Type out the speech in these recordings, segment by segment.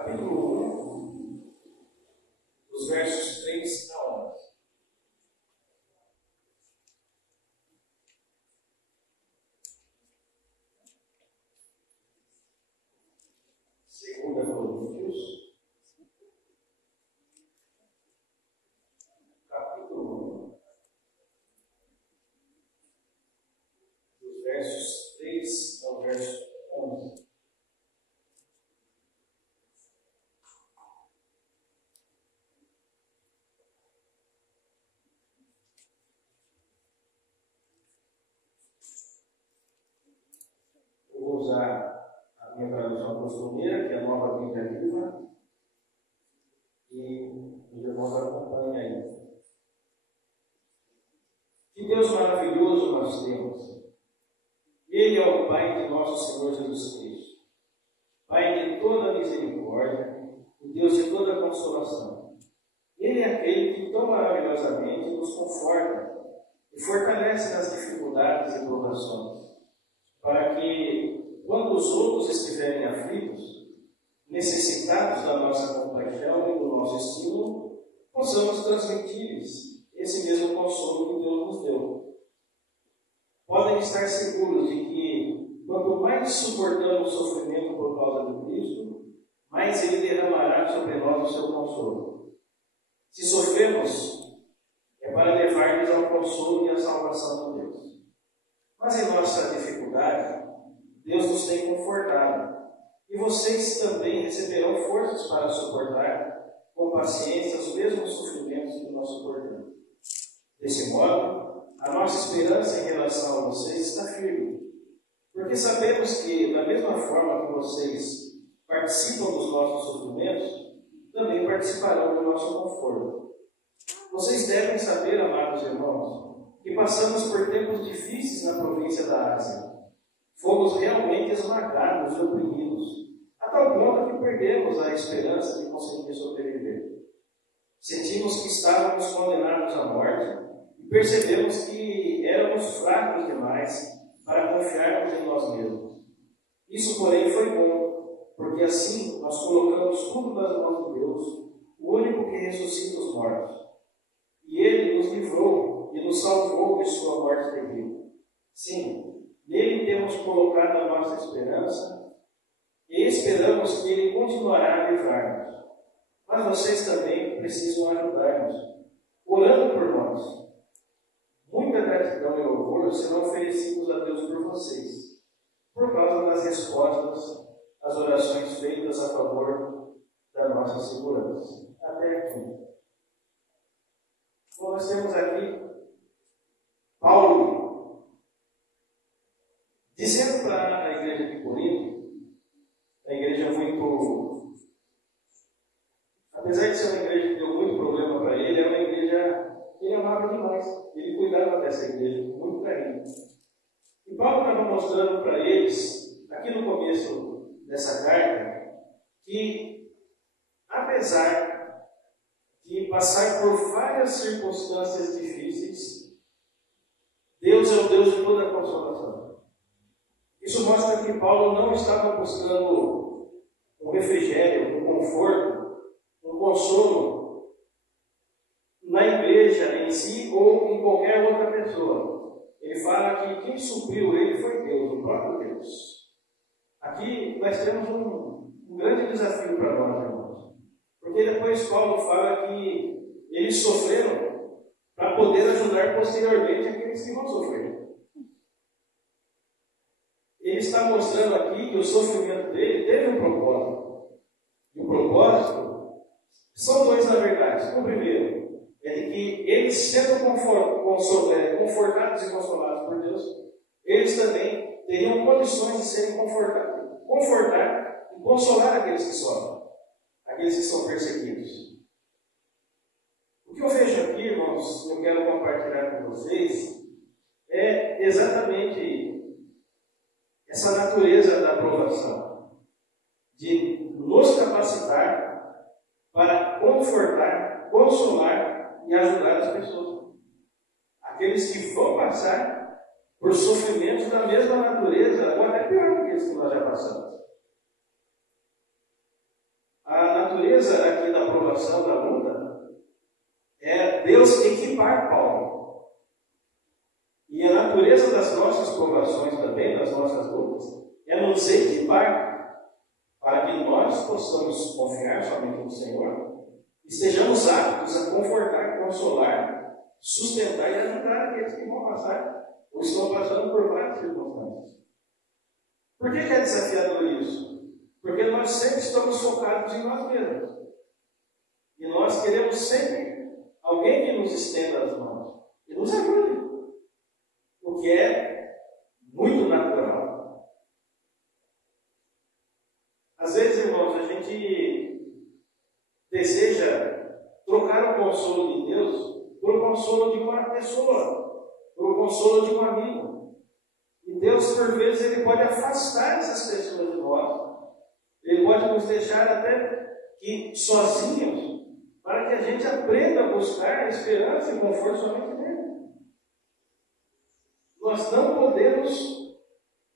capítulo 1, dos versos 3 a 11. Segunda Coríntios, capítulo 1, dos versos 3 ao verso 11. Eu vou usar a minha tradução costumeira, que é a Nova Bíblia Viva, e os irmãos acompanhem aí. Que Deus maravilhoso nós temos! Ele é o Pai de nosso Senhor Jesus Cristo, Pai de toda misericórdia e Deus de toda consolação. Ele é aquele que tão maravilhosamente nos conforta e fortalece nas dificuldades e provações, para que, quando os outros estiverem aflitos, necessitados da nossa compaixão e do nosso estímulo, possamos transmitir-lhes esse mesmo consolo que Deus nos deu. Podem estar seguros de que, quanto mais suportamos o sofrimento por causa de Cristo, mais Ele derramará sobre nós o seu consolo. Se sofremos, é para levar-nos ao consolo e à salvação de Deus. Mas em nossa dificuldade, Deus nos tem confortado. E vocês também receberão forças para suportar com paciência os mesmos sofrimentos que nós suportamos. Desse modo, a nossa esperança em relação a vocês está firme. Porque sabemos que, da mesma forma que vocês participam dos nossos sofrimentos, também participarão do nosso conforto. Vocês devem saber, amados irmãos, que passamos por tempos difíceis na província da Ásia. Fomos realmente esmagados e oprimidos, a tal ponto que perdemos a esperança de conseguir sobreviver. Sentimos que estávamos condenados à morte e percebemos que éramos fracos demais para confiarmos em nós mesmos. Isso, porém, foi bom, porque assim nós colocamos tudo nas mãos de Deus, o único que ressuscita os mortos. E Ele nos livrou e nos salvou de sua morte terrível. Sim, nele temos colocado a nossa esperança e esperamos que Ele continuará a livrar-nos. Mas vocês também precisam ajudar-nos, orando por nós. Muita gratidão e louvor serão oferecidos a Deus por vocês, por causa das respostas às orações feitas a favor da nossa segurança. Até aqui. Então, nós temos aqui Paulo dizendo para a igreja de Corinto, a igreja muito, apesar de ser uma igreja que deu muito problema para ele, era uma igreja que ele amava demais. Ele cuidava dessa igreja com muito carinho. E Paulo estava mostrando para eles, aqui no começo dessa carta, que apesar de passar por várias circunstâncias difíceis, Deus é o Deus de toda a consolação. Isso mostra que Paulo não estava buscando um refrigério, um conforto, um consolo na igreja em si ou em qualquer outra pessoa. Ele fala que quem supriu ele foi Deus, o próprio Deus. Aqui nós temos um grande desafio para nós, irmãos. Porque depois Paulo fala que eles sofreram para poder ajudar posteriormente aqueles que vão sofrer. Ele está mostrando aqui que o sofrimento dele teve um propósito. E o propósito são dois, na verdade. O primeiro é de que eles, sendo confortados e consolados por Deus, eles também teriam condições de serem confortados, confortar e consolar aqueles que sofrem, aqueles que são perseguidos. O que eu vejo aqui, irmãos, eu quero compartilhar com vocês, é exatamente essa natureza da aprovação, de nos capacitar para confortar, consolar e ajudar as pessoas. Aqueles que vão passar por sofrimentos da mesma natureza, ou até pior do que aqueles que nós já passamos. A provação, da luta, é Deus equipar Paulo. E a natureza das nossas provações também, das nossas lutas, é nos equipar para que nós possamos confiar somente no Senhor e sejamos aptos a confortar, consolar, sustentar e ajudar aqueles que vão passar ou estão passando por várias circunstâncias. Por que é desafiador isso? Porque nós sempre estamos focados em nós mesmos. E nós queremos sempre alguém que nos estenda as mãos e nos ajude. O que é muito natural. Às vezes, irmãos, a gente deseja trocar o consolo de Deus por o consolo de uma pessoa, por o consolo de um amigo. E Deus, por vezes, Ele pode afastar essas pessoas de nós. Ele pode nos deixar até que sozinhos, para que a gente aprenda a buscar esperança e conforto somente nele. Nós não podemos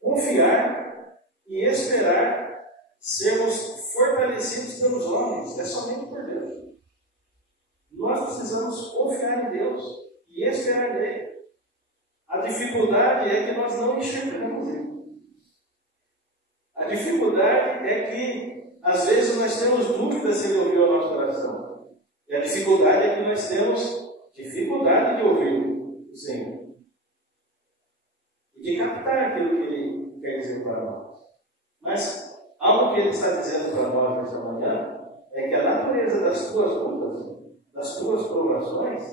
confiar e esperar sermos fortalecidos pelos homens, é somente por Deus. Nós precisamos confiar em Deus e esperar nele. A dificuldade é que nós não enxergamos ele. A dificuldade é que, às vezes, nós temos dúvidas se ele ouviu a nossa oração. E a dificuldade é que nós temos dificuldade de ouvir o Senhor. E de captar aquilo que Ele quer dizer para nós. Mas, algo que Ele está dizendo para nós nesta manhã, é que a natureza das tuas lutas, das tuas provações,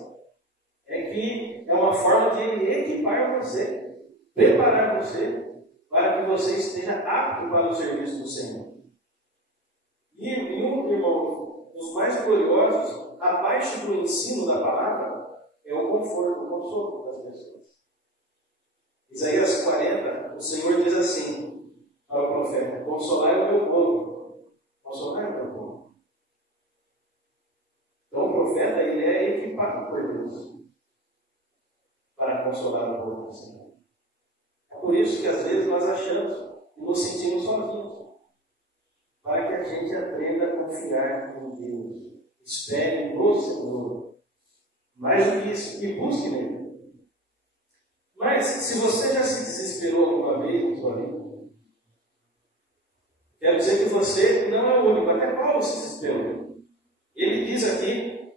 é que é uma forma de Ele equipar você, preparar você, para que você esteja apto para o serviço do Senhor. E um, irmão, dos mais gloriosos, abaixo do ensino da palavra, é o conforto, o consolo das pessoas. Isaías 40, o Senhor diz assim ao profeta: consolai o meu povo, consolai o meu povo. Então o profeta, ele é equipado por Deus para consolar o povo do Senhor. É por isso que às vezes nós achamos e nos sentimos sozinhos. Para que a gente aprenda a confiar em Deus. Espere no Senhor. Mais do que isso, e busque nele. Mas, se você já se desesperou alguma vez na sua vida, quero dizer que você não é o único. Até Paulo se desesperou. Ele diz aqui,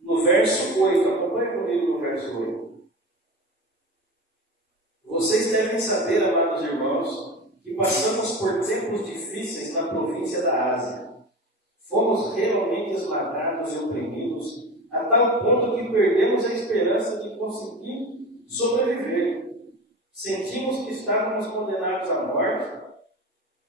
no verso 8, acompanhe comigo no verso 8. Vocês devem saber, amados irmãos, que passamos por tempos difíceis na província da Ásia. Fomos realmente esmagados e oprimidos, a tal ponto que perdemos a esperança de conseguir sobreviver. Sentimos que estávamos condenados à morte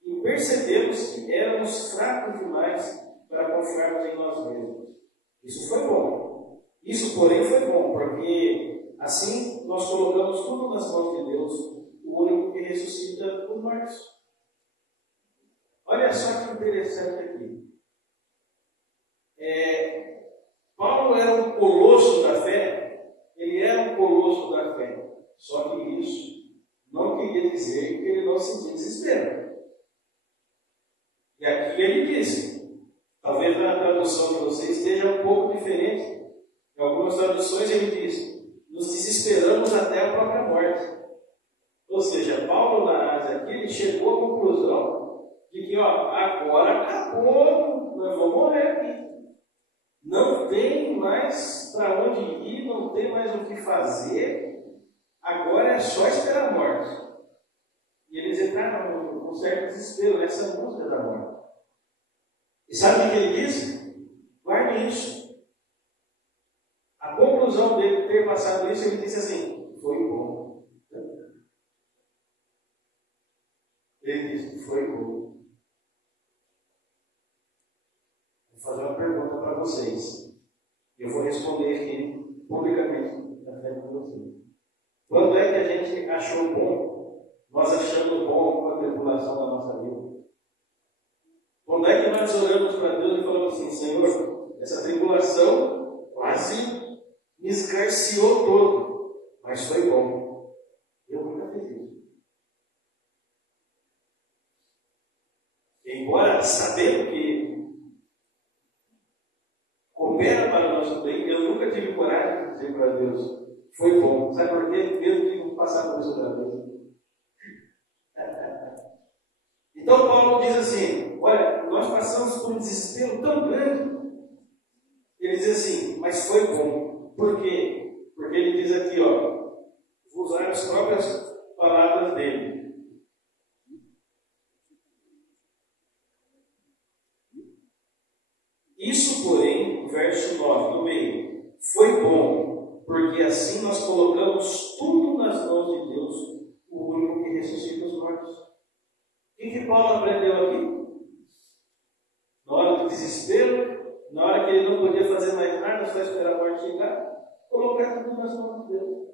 e percebemos que éramos fracos demais para confiarmos em nós mesmos. Isso foi bom. Isso, porém, foi bom, porque assim nós colocamos tudo nas mãos de Deus, o único que ressuscita os mortos. Olha só que interessante aqui. Paulo era um colosso da fé, ele era um colosso da fé. Só que isso não queria dizer que ele não sentia desespero. E aqui ele disse, talvez na tradução de vocês esteja um pouco diferente. Em algumas traduções ele diz: nos desesperamos até a própria morte. Ou seja, Paulo na Ásia aqui, ele chegou à conclusão de que agora acabou, nós vamos morrer aqui. Não tem mais para onde ir, não tem mais o que fazer, agora é só esperar a morte. E eles entraram num certo desespero nessa busca da morte. E sabe o que ele disse? Guarde isso. A conclusão dele ter passado isso, ele disse assim: foi bom. Ele disse: foi bom. Vou fazer uma pergunta para vocês. Eu vou responder aqui publicamente na frente de vocês. Quando é que a gente achou bom, nós achamos bom a tribulação da nossa vida? Quando é que nós oramos para Deus e falamos assim: Senhor, essa tribulação quase me escarciou todo, mas foi bom. Eu nunca fiz isso. Embora sabendo que Foi bom. Sabe por quê? Mesmo que vou passar por isso outra vez. Então Paulo diz assim, olha, nós passamos por um desespero tão grande. Ele diz assim, mas foi bom. Por quê? Porque ele diz aqui, ó, vou usar as próprias palavras dele. Isso, porém, verso 9, no meio, foi bom, porque assim nós colocamos tudo nas mãos de Deus, o único que ressuscita os mortos. O que Paulo aprendeu aqui? Na hora do desespero, na hora que ele não podia fazer mais nada, só esperar a morte chegar, colocar tudo nas mãos de Deus.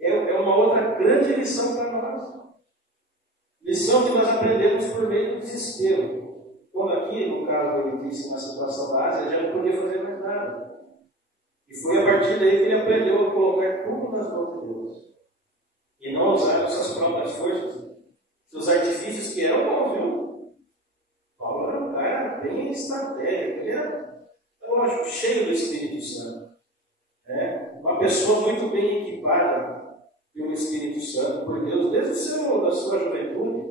É uma outra grande lição para nós. Lição que nós aprendemos por meio do desespero. Quando aqui, no caso, ele disse na situação da Ásia, já não podia fazer mais nada. E foi a partir daí que ele aprendeu a colocar tudo nas mãos de Deus. E não usar as suas próprias forças, seus artifícios, que eram bons, viu? Paulo era um cara bem estratégico, ele era, lógico, cheio do Espírito Santo. Uma pessoa muito bem equipada pelo Espírito Santo, por Deus, desde da sua juventude.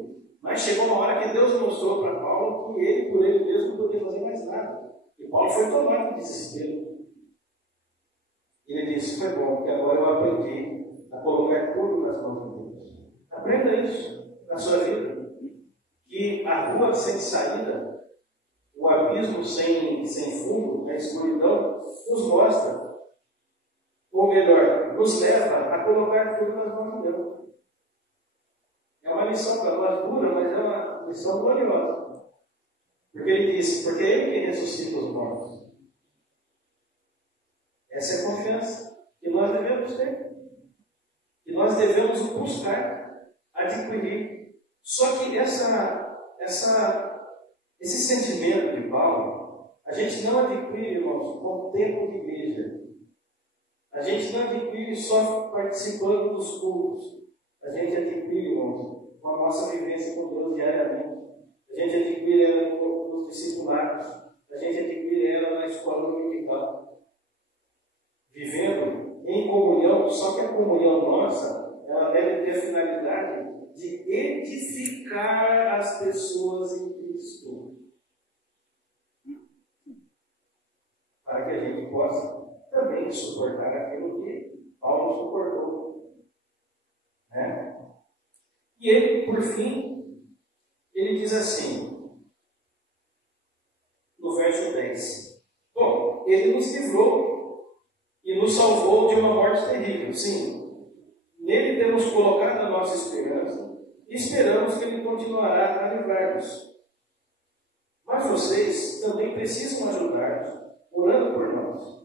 Mas chegou uma hora que Deus mostrou para Paulo que ele, por ele mesmo, não podia fazer mais nada. E Paulo foi tomado de desespero. Ele disse, foi bom, porque agora eu aprendi a colocar tudo nas mãos de Deus. Aprenda isso na sua vida. Que a rua sem saída, o abismo sem fundo, a escuridão, nos mostra. Ou melhor, nos leva a colocar tudo nas mãos de Deus. É uma lição para nós dura, mas é uma lição gloriosa. Porque ele disse, porque é ele que ressuscita os mortos. Essa é a confiança que nós devemos ter. Que nós devemos buscar, adquirir. Só que esse sentimento de Paulo, a gente não adquire, irmãos, com o tempo de igreja. A gente não adquire só participando dos cultos. A gente adquire, irmãos, com a nossa vivência com Deus diariamente. A gente adquire ela nos discipulados. A gente adquire ela na escola dominical. Vivendo em comunhão, só que a comunhão nossa, ela deve ter a finalidade de edificar as pessoas em Cristo. Para que a gente possa também suportar aquilo que Paulo suportou. E ele, por fim, ele diz assim, no verso 10. Bom, ele nos livrou e nos salvou de uma morte terrível. Sim, nele temos colocado a nossa esperança e esperamos que ele continuará a livrar-nos. Mas vocês também precisam ajudar-nos, orando por nós.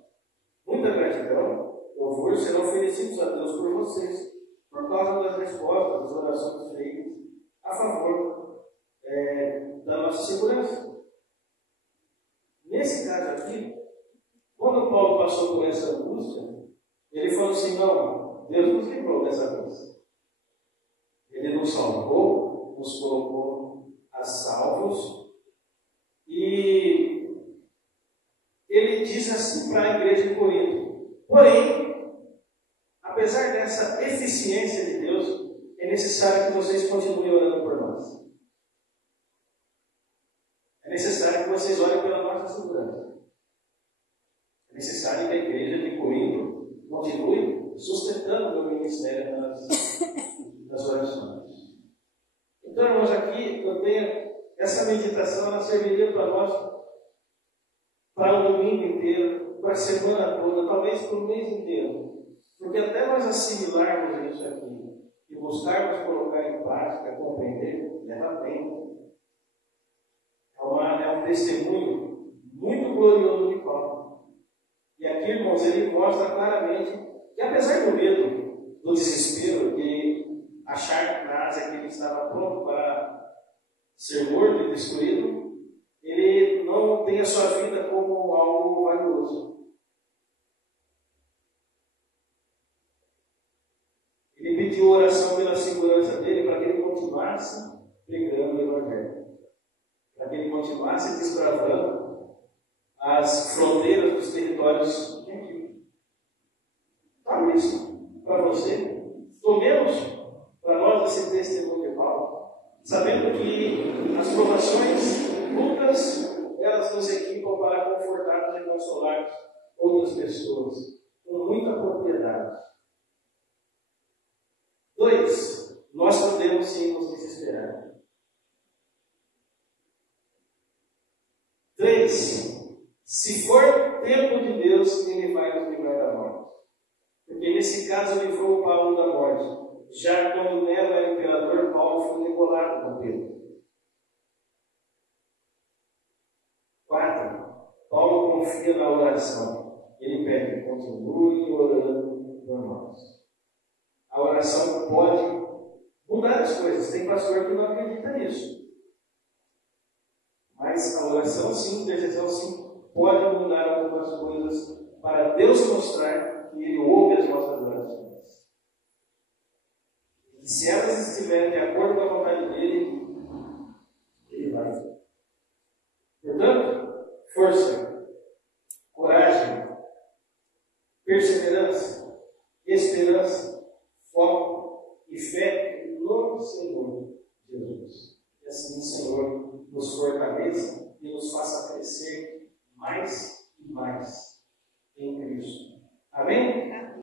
Muita gratidão, louvor serão oferecidos a Deus por vocês, por causa das respostas, das orações feitas a favor da nossa segurança. Nesse caso aqui, quando Paulo passou por essa angústia, ele falou assim, não, Deus nos livrou dessa vez. Ele nos salvou, nos colocou a salvos, e ele diz assim para a igreja de Corinto, porém, apesar dessa eficiência de Deus, é necessário que vocês continuem orando por nós. É necessário que vocês orem pela nossa segurança. É necessário que a igreja de Corinto continue sustentando o meu ministério nas orações. Então, irmãos, aqui eu tenho essa meditação, ela serviria para nós para o domingo inteiro, para a semana toda, talvez para o mês inteiro. Porque até nós assimilarmos isso aqui e buscarmos colocar em prática, compreender, leva tempo. É um testemunho muito glorioso de Paulo. E aqui, irmãos, ele mostra claramente que, apesar do medo, do desespero, de achar na Ásia que ele estava pronto para ser morto e destruído, ele não tem a sua vida como algo valioso. Ele pediu oração pela segurança dele para que ele continuasse pregando o Evangelho. Para que ele continuasse desbravando as fronteiras dos territórios gentios. que as provações, lutas, elas nos equipam para confortarmos e consolarmos outras pessoas com muita propriedade. 2, nós podemos sim nos desesperar. 3, se for tempo de Deus, Ele vai nos livrar da morte. Porque nesse caso livrou Paulo da morte. Já quando Nero era imperador, Paulo foi degolado com Pedro. 4, Paulo confia na oração. Ele pede, continue orando por nós. A oração pode mudar as coisas. Tem pastor que não acredita nisso. Mas a oração sim, a intercessão sim, pode mudar algumas coisas para Deus mostrar que Ele ouve as nossas orações. E se elas estiverem de acordo com a vontade dEle, Ele vai. Portanto, força, coragem, perseverança, esperança, foco e fé no Senhor Jesus. E assim o Senhor nos fortaleça e nos faça crescer mais